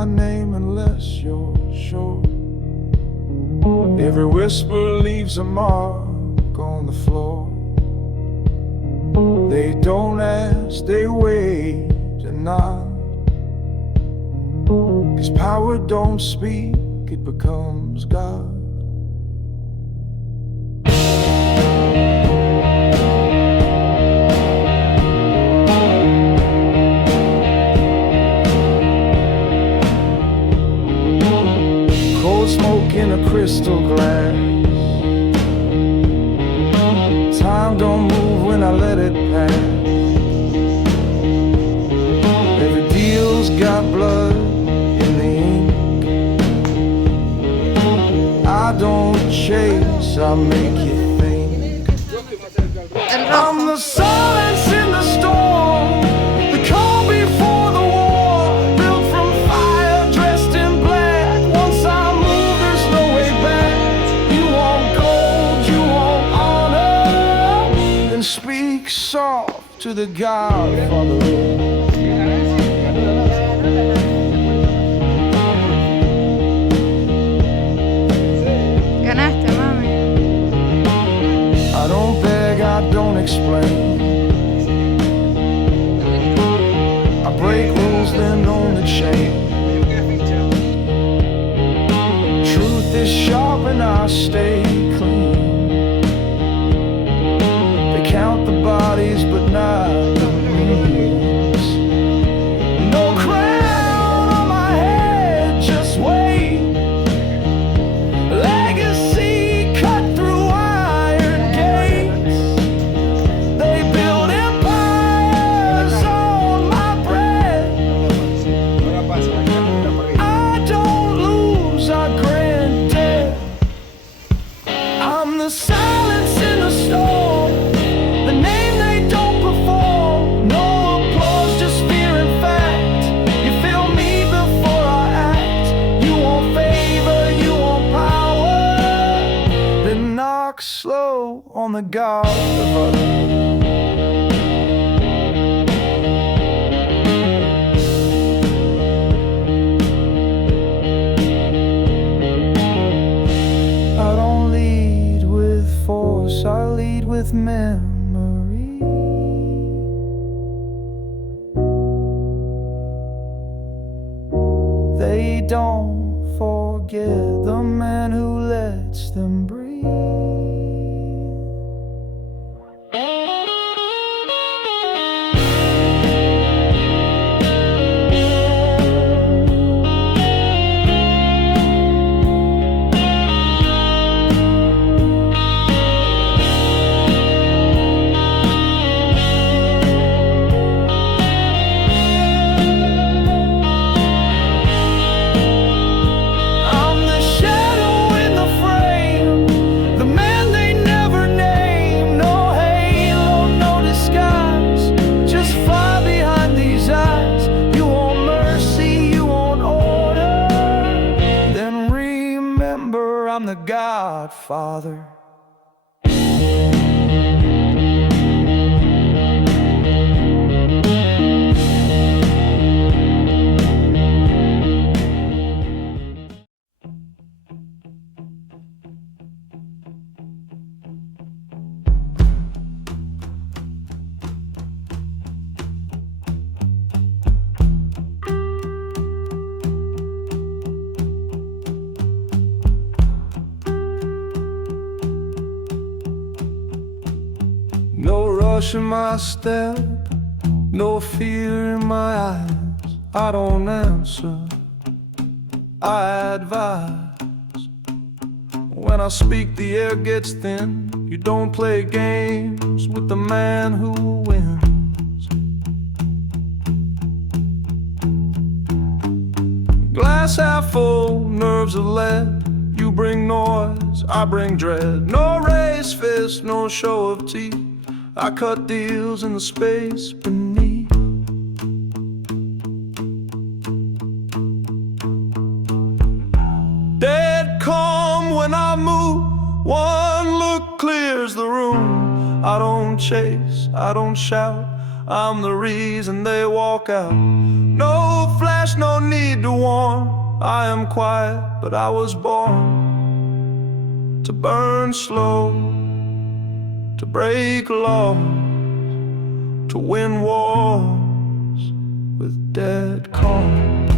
my name unless you're sure. Every whisper leaves a mark on the floor. They don't ask, they wait and nod. 'Cause power don't speak, it becomes God. Cold smoke in a crystal glass. Time don't move when I let it pass. Every deal's got blood in the ink. I don't chase, I make you think. I'm the silence in the storm, the calm before the war. Built from fire, dressed in black. Once I move, there's no way back. You want gold, you want honor, then speak soft to the Godfather. Ganaste, mami. I don't beg, I don't explain. I break rules, then own the chain. Truth is sharp and I stay clean. They count the bodies but not the means. No crown on my head, just wait. Legacy cut through iron gates. They build empires on my breath. I don't lose, I grant death. I'm the silence in the storm, the name they don't perform. No applause, just fear and fact. You feel me before I act. You want favor, you want power, then knock slow on the Godfather. I don't lead with force, I lead with memory. They don't forget the man who lets them breathe. I'm the shadow in the frame, the man they never name. No halo, no disguise, just fire behind these eyes. You want mercy, you want order, then remember I'm the Godfather. No rush in my step, no fear in my eyes. I don't answer, I advise. When I speak, the air gets thin. You don't play games with the man who wins. Glass half full, nerves of lead. You bring noise, I bring dread. No raised fist, no show of teeth. I cut deals in the space beneath. Dead calm when I move, one look clears the room. I don't chase, I don't shout, I'm the reason they walk out. No flash there's no need to warn. I am quiet, but I was born to burn slow, to break laws, to win wars with dead calm.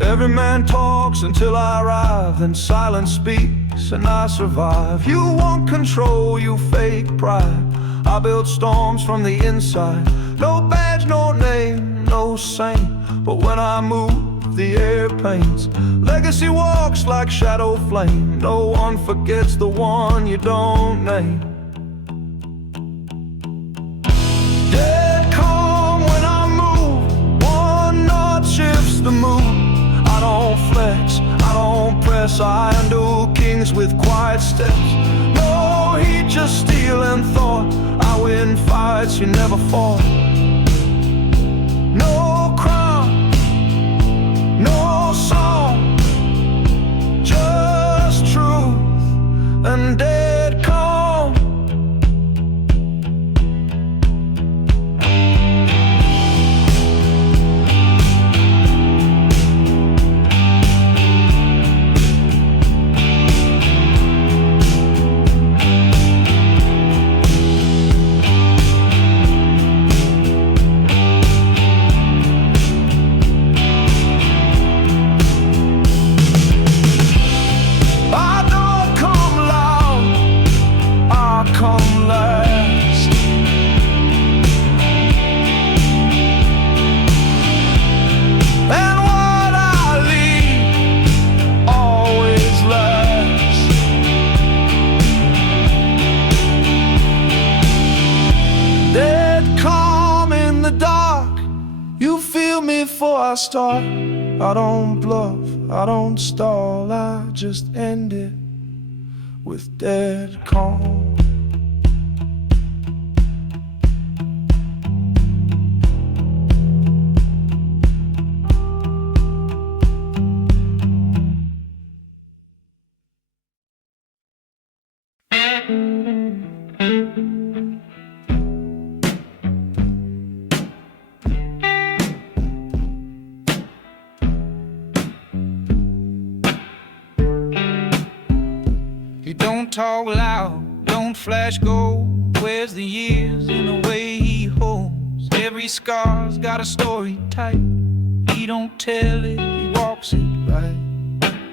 Every man talks until I arrive, then silence speaks and I survive. You want control, you fake pride. I build storms from the inside. No badge, no name, no saint. But when I move, the air paints. Legacy walks like shadow flame. No one forgets the one you don't name. Dead calm when I move. One nod shifts the mood. I don't flex, I don't press. I undo kings with quiet steps. No heat, just steel and thought. I win fights you never fought. No crown, no song, just truth and dead calm. Before I start, I don't bluff, I don't stall. I just end it with dead calm. He don't talk loud, don't flash gold. Wears the years in the way he holds. Every scar's got a story tight. He don't tell it, he walks it right.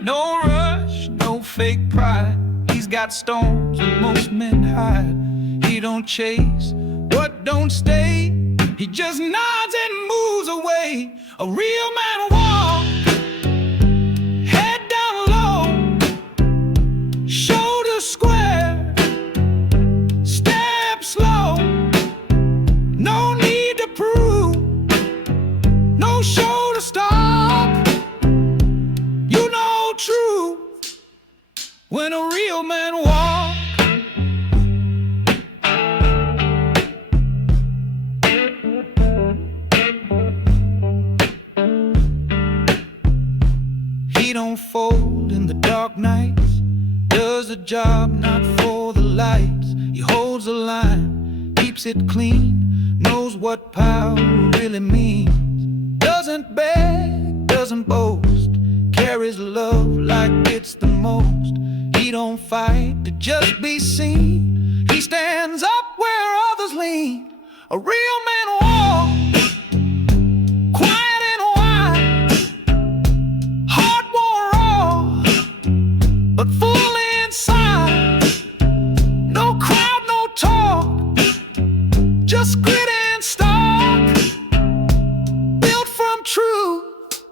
No rush, no fake pride. He's got stones that most men hide. He don't chase what don't stay. He just nods and moves away. A real man walks, head down low, shoulder square, step slow. No need to prove, no show to stop. You know truth when a real man walks. He don't fold in the dark nights, does a job not for the lights. He holds the line, keeps it clean, knows what power really means. Doesn't beg, doesn't boast, carries love like it's the most. He don't fight to just be seen, he stands up where others lean. A real man walks, quiet and wide, heart won't roar, but full inside. No crowd, no talk, just grit and stalk. Built from truth,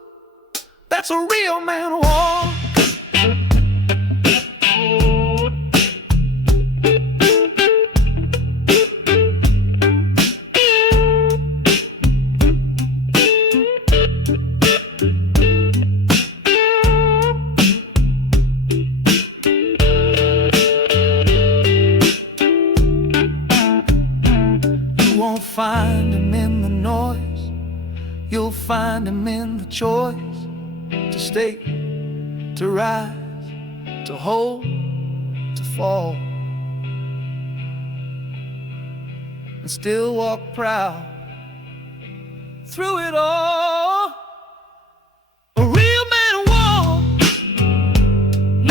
that's a real man walk. You won't find him in the noise, you'll find him in the choice to stay, to rise, to hold, to fall, and still walk proud through it all. A real man walks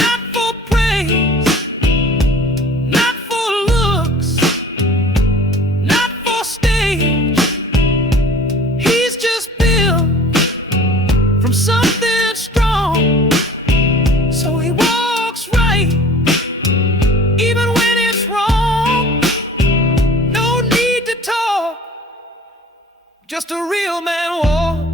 not for praise, not for looks, not for stage. He's just built from something strong, so he walks right even when it's wrong. No need to talk, just a real man walks.